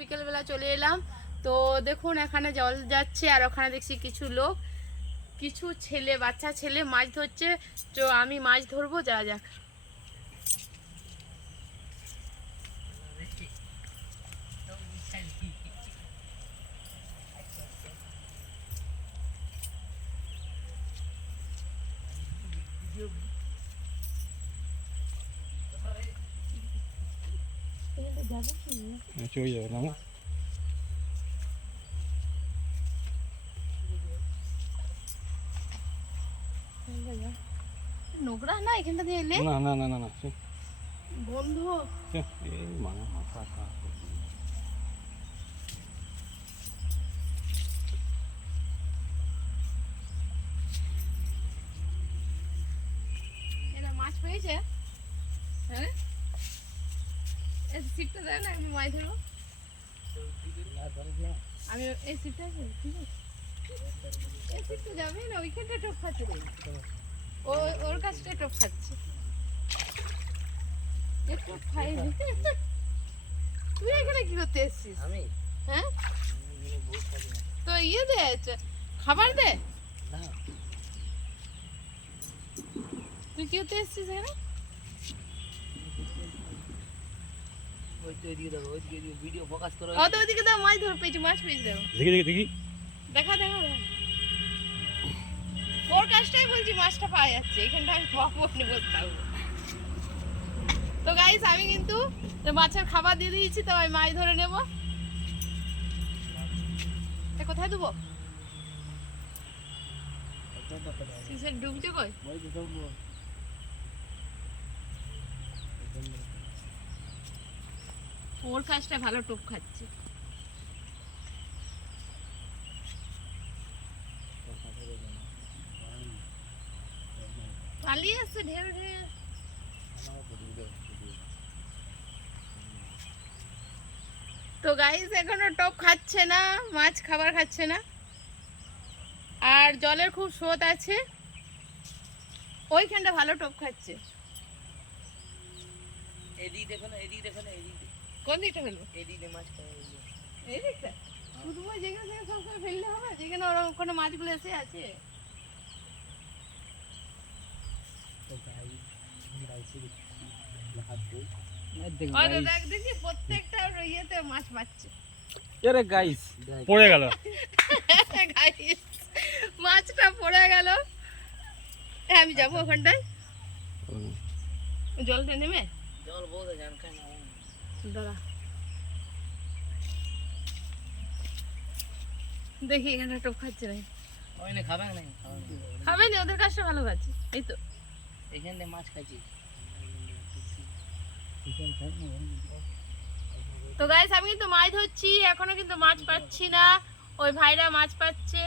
বিকেলবেলা চলে এলাম। তো দেখুন, এখানে জল যাচ্ছে আর ওখানে দেখছি কিছু লোক, কিছু ছেলে, বাচ্চা ছেলে মাছ ধরছে। তো আমি মাছ ধরবো যা যাক। চলে যাবে না নোংরা না এখানটা দিয়ে এলে না না না না না বন্ধ। এই মানে মাথা খারাপ গেছে। মাছ পেয়েছে? হ্যাঁ? সিটটা দেয় না আমি মাছ ধরবো। আমি এই সিটটা আছে ঠিক আছে? এই সিটটা যাবে না ওইখানটা টপ খাচ্ছে ও ওর কাছটা টপ খাচ্ছে। এ টপ তুই এখানে কি করতে এসেছিস? আমি? হ্যাঁ? তো ইয়ে দে খাবার দে। তুই কি করতে এসেছিস এখানে ওই তো এদিকে দেখো ওইদিকে এদিকে ভিডিও ফোকাস করো অত ওইদিকে। দাও মাছ ধর পেয়েছি মাছ পেয়েছি দেখো দেখি দেখি দেখি। দেখা দেখা দেখা। ওর কাজটাই বলছি মাছটা পাওয়া যাচ্ছে। এখানটা আমি পাবো আপনি বসে তো গাইস আমি কিন্তু মাছের খাবার দিয়ে দিয়েছি তো আমি মাছ ধরে নেব। কোথায় দেবো? ডুবছে কই? ওর কাজটা ভালো টোপ খাচ্ছে। পালিয়ে আসছে ঢের ঢের তো গাইস এখনও টপ খাচ্ছে না, মাছ খাবার খাচ্ছে না। আর জলের খুব স্রোত আছে। ওইখানটা ভালো টপ খাচ্ছে। এদিকে দেখো না, এদিকে দেখো না, এদিকে কোন দিকটা ফেলব এদিকে মাছ খাওয়া এদিকে। এই দিকটা শুধু ওই যেখানে থেকে সবসময় ফেললে হবে যেখানে ওরা ওখানে মাছগুলো এসে আছে ওই তো দেখ দেখি প্রত্যেকটা ইয়েতে মাছ পাচ্ছে আরে গাইস পড়ে গেল Guys, মাছটা পড়ে গেল এ, আমি যাব ওখানটায় জলটা নেমে জল বহুত জান খায় না দাঁড়া। দেখি এখানে টোপ খাচ্ছে না খাবে না খাবে না। ওদের কাজটা ভালো খাচ্ছে। এই তো। এখান থেকে মাছ খাইছি তো গাইস আমি কিন্তু মাছ ধরছি এখনও কিন্তু মাছ পাচ্ছি না। ওই ভাইরা মাছ পাচ্ছে।